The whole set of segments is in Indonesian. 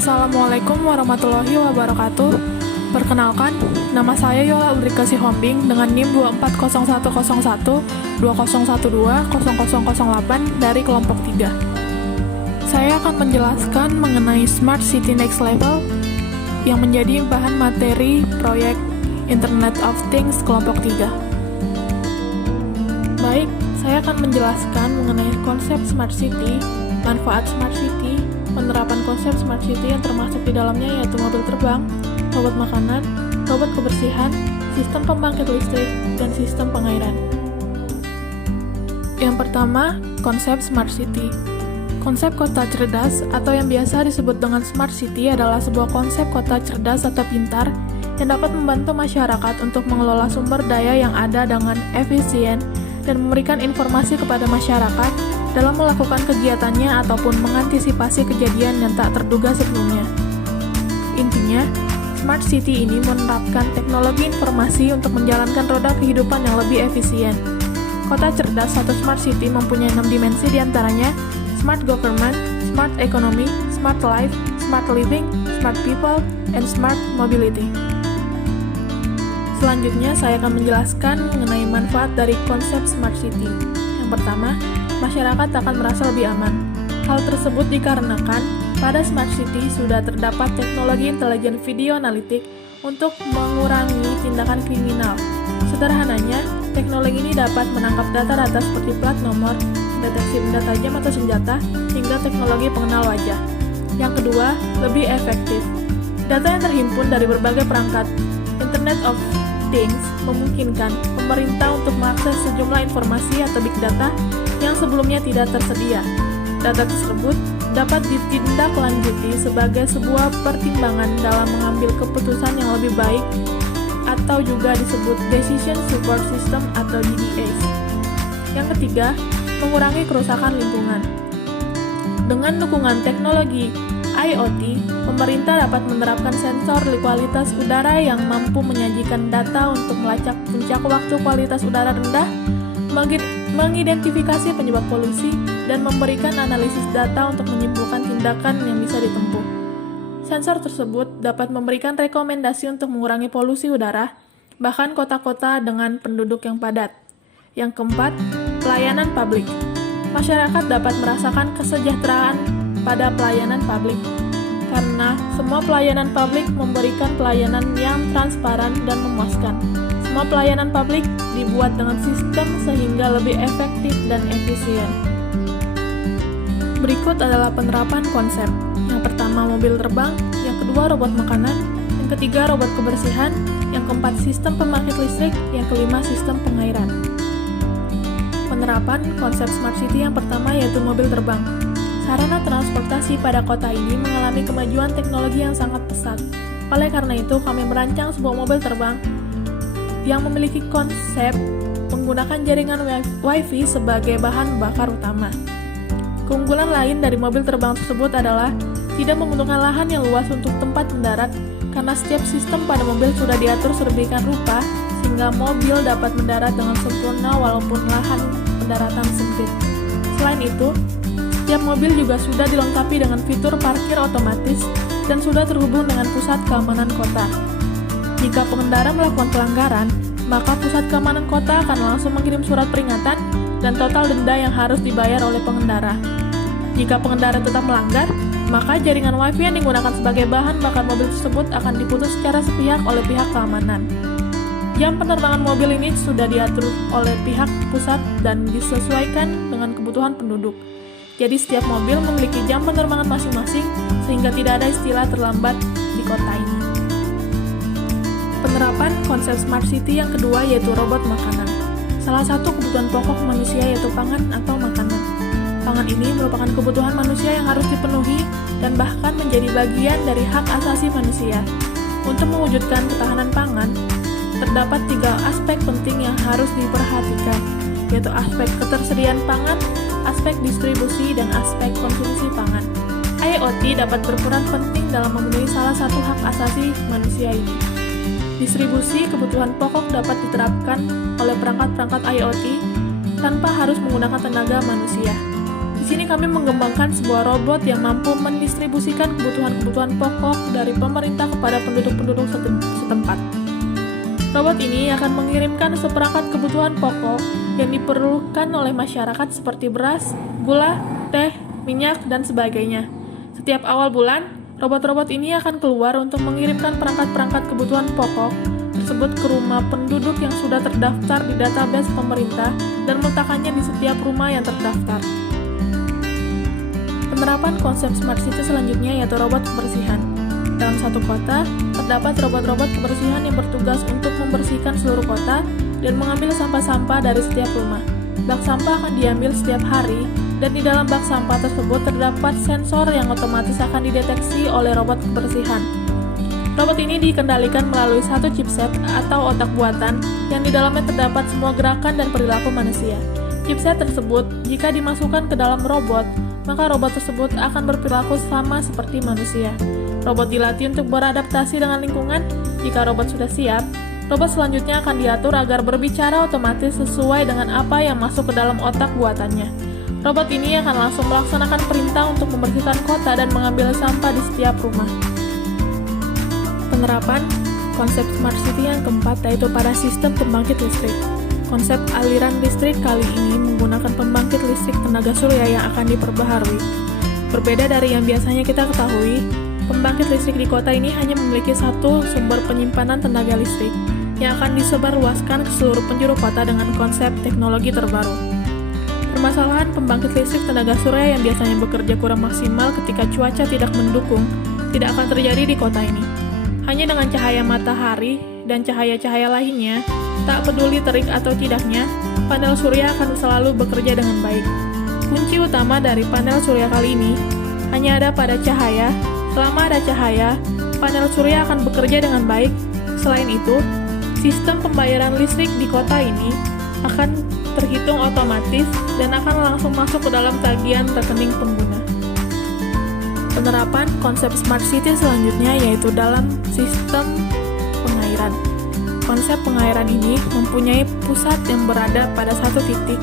Assalamualaikum warahmatullahi wabarakatuh. Perkenalkan, nama saya Yola Ulrika Sihombing dengan NIM 240101 2012 0008 dari kelompok 3. Saya akan menjelaskan mengenai Smart City Next Level yang menjadi bahan materi proyek Internet of Things kelompok 3. Baik, saya akan menjelaskan mengenai konsep Smart City, manfaat Smart City, penerapan konsep Smart City yang termasuk di dalamnya yaitu mobil terbang, robot makanan, robot kebersihan, sistem pembangkit listrik, dan sistem pengairan. Yang pertama, konsep Smart City. Konsep kota cerdas atau yang biasa disebut dengan Smart City adalah sebuah konsep kota cerdas atau pintar yang dapat membantu masyarakat untuk mengelola sumber daya yang ada dengan efisien dan memberikan informasi kepada masyarakat dalam melakukan kegiatannya ataupun mengantisipasi kejadian yang tak terduga sebelumnya. Intinya, Smart City ini menerapkan teknologi informasi untuk menjalankan roda kehidupan yang lebih efisien. Kota cerdas atau Smart City mempunyai 6 dimensi diantaranya Smart Government, Smart Economy, Smart Life, Smart Living, Smart People, and Smart Mobility. Selanjutnya, saya akan menjelaskan mengenai manfaat dari konsep Smart City. Yang pertama, masyarakat akan merasa lebih aman. Hal tersebut dikarenakan pada Smart City sudah terdapat teknologi intelijen video analitik untuk mengurangi tindakan kriminal. Sederhananya, teknologi ini dapat menangkap data-data seperti plat nomor, deteksi benda tajam atau senjata, hingga teknologi pengenal wajah. Yang kedua, lebih efektif. Data yang terhimpun dari berbagai perangkat Internet of Things memungkinkan pemerintah untuk mengakses sejumlah informasi atau big data yang sebelumnya tidak tersedia. Data tersebut dapat ditindaklanjuti sebagai sebuah pertimbangan dalam mengambil keputusan yang lebih baik atau juga disebut Decision Support System atau DDS. Yang ketiga, mengurangi kerusakan lingkungan. Dengan dukungan teknologi IoT, pemerintah dapat menerapkan sensor kualitas udara yang mampu menyajikan data untuk melacak puncak waktu kualitas udara rendah, mengidentifikasi penyebab polusi, dan memberikan analisis data untuk menyimpulkan tindakan yang bisa ditempuh. Sensor tersebut dapat memberikan rekomendasi untuk mengurangi polusi udara, bahkan kota-kota dengan penduduk yang padat. Yang keempat, pelayanan publik. Masyarakat dapat merasakan kesejahteraan pada pelayanan publik, karena semua pelayanan publik memberikan pelayanan yang transparan dan memuaskan. Semua pelayanan publik dibuat dengan sistem sehingga lebih efektif dan efisien. Berikut adalah penerapan konsep. Yang pertama, mobil terbang. Yang kedua, robot makanan. Yang ketiga, robot kebersihan. Yang keempat, sistem pembangkit listrik. Yang kelima, sistem pengairan. Penerapan konsep Smart City yang pertama yaitu mobil terbang. Sarana transportasi pada kota ini mengalami kemajuan teknologi yang sangat pesat. Oleh karena itu, kami merancang sebuah mobil terbang yang memiliki konsep menggunakan jaringan Wi-Fi sebagai bahan bakar utama. Keunggulan lain dari mobil terbang tersebut adalah tidak membutuhkan lahan yang luas untuk tempat mendarat karena setiap sistem pada mobil sudah diatur sedemikian rupa sehingga mobil dapat mendarat dengan sempurna walaupun lahan pendaratan sempit. Selain itu, setiap mobil juga sudah dilengkapi dengan fitur parkir otomatis dan sudah terhubung dengan pusat keamanan kota. Jika pengendara melakukan pelanggaran, maka pusat keamanan kota akan langsung mengirim surat peringatan dan total denda yang harus dibayar oleh pengendara. Jika pengendara tetap melanggar, maka jaringan Wi-Fi yang digunakan sebagai bahan bakar mobil tersebut akan diputus secara sepihak oleh pihak keamanan. Jam penerbangan mobil ini sudah diatur oleh pihak pusat dan disesuaikan dengan kebutuhan penduduk. Jadi setiap mobil memiliki jam penerbangan masing-masing sehingga tidak ada istilah terlambat di kota ini. Penerapan konsep Smart City yang kedua yaitu robot makanan. Salah satu kebutuhan pokok manusia yaitu pangan atau makanan. Pangan ini merupakan kebutuhan manusia yang harus dipenuhi dan bahkan menjadi bagian dari hak asasi manusia. Untuk mewujudkan ketahanan pangan, terdapat 3 aspek penting yang harus diperhatikan, yaitu aspek ketersediaan pangan, aspek distribusi, dan aspek konsumsi pangan. IoT dapat berperan penting dalam memenuhi salah satu hak asasi manusia ini. Distribusi kebutuhan pokok dapat diterapkan oleh perangkat-perangkat IoT tanpa harus menggunakan tenaga manusia. Di sini kami mengembangkan sebuah robot yang mampu mendistribusikan kebutuhan-kebutuhan pokok dari pemerintah kepada penduduk-penduduk setempat. Robot ini akan mengirimkan seperangkat kebutuhan pokok yang diperlukan oleh masyarakat seperti beras, gula, teh, minyak, dan sebagainya. Setiap awal bulan, robot-robot ini akan keluar untuk mengirimkan perangkat-perangkat kebutuhan pokok tersebut ke rumah penduduk yang sudah terdaftar di database pemerintah dan meletakkannya di setiap rumah yang terdaftar. Penerapan konsep smart city selanjutnya yaitu robot kebersihan. Dalam satu kota, terdapat robot-robot kebersihan yang bertugas untuk membersihkan seluruh kota dan mengambil sampah-sampah dari setiap rumah. Bak sampah akan diambil setiap hari, dan di dalam bak sampah tersebut terdapat sensor yang otomatis akan dideteksi oleh robot kebersihan. Robot ini dikendalikan melalui satu chipset atau otak buatan yang di dalamnya terdapat semua gerakan dan perilaku manusia. Chipset tersebut, jika dimasukkan ke dalam robot, maka robot tersebut akan berperilaku sama seperti manusia. Robot dilatih untuk beradaptasi dengan lingkungan. Jika robot sudah siap, robot selanjutnya akan diatur agar berbicara otomatis sesuai dengan apa yang masuk ke dalam otak buatannya. Robot ini akan langsung melaksanakan perintah untuk membersihkan kota dan mengambil sampah di setiap rumah. Penerapan konsep smart city yang keempat yaitu pada sistem pembangkit listrik. Konsep aliran listrik kali ini menggunakan pembangkit listrik tenaga surya yang akan diperbaharui. Berbeda dari yang biasanya kita ketahui, pembangkit listrik di kota ini hanya memiliki satu sumber penyimpanan tenaga listrik yang akan disebarluaskan ke seluruh penjuru kota dengan konsep teknologi terbaru. Permasalahan pembangkit listrik tenaga surya yang biasanya bekerja kurang maksimal ketika cuaca tidak mendukung tidak akan terjadi di kota ini. Hanya dengan cahaya matahari dan cahaya-cahaya lainnya, tak peduli terik atau tidaknya, panel surya akan selalu bekerja dengan baik. Kunci utama dari panel surya kali ini hanya ada pada cahaya. Selama ada cahaya, panel surya akan bekerja dengan baik. Selain itu, sistem pembayaran listrik di kota ini akan terhitung otomatis dan akan langsung masuk ke dalam tagihan rekening pengguna. Penerapan konsep smart city selanjutnya yaitu dalam sistem pengairan. Konsep pengairan ini mempunyai pusat yang berada pada satu titik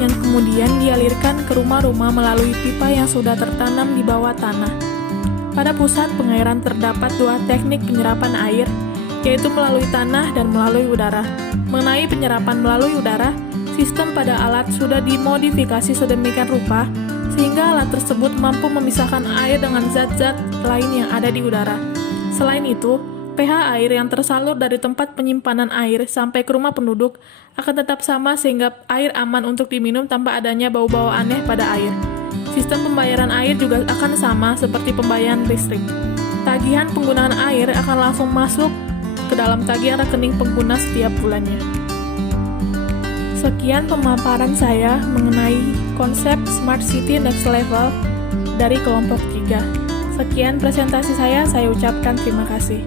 yang kemudian dialirkan ke rumah-rumah melalui pipa yang sudah tertanam di bawah tanah. Pada pusat pengairan terdapat dua teknik penyerapan air, yaitu melalui tanah dan melalui udara. Mengenai penyerapan melalui udara, sistem pada alat sudah dimodifikasi sedemikian rupa sehingga alat tersebut mampu memisahkan air dengan zat-zat lain yang ada di udara. Selain itu, pH air yang tersalur dari tempat penyimpanan air sampai ke rumah penduduk akan tetap sama sehingga air aman untuk diminum tanpa adanya bau-bau aneh pada air. Sistem pembayaran air juga akan sama seperti pembayaran listrik. Tagihan penggunaan air akan langsung masuk ke dalam tagihan rekening pengguna setiap bulannya. Sekian pemaparan saya mengenai konsep Smart City Next Level dari kelompok 3. Sekian presentasi saya ucapkan terima kasih.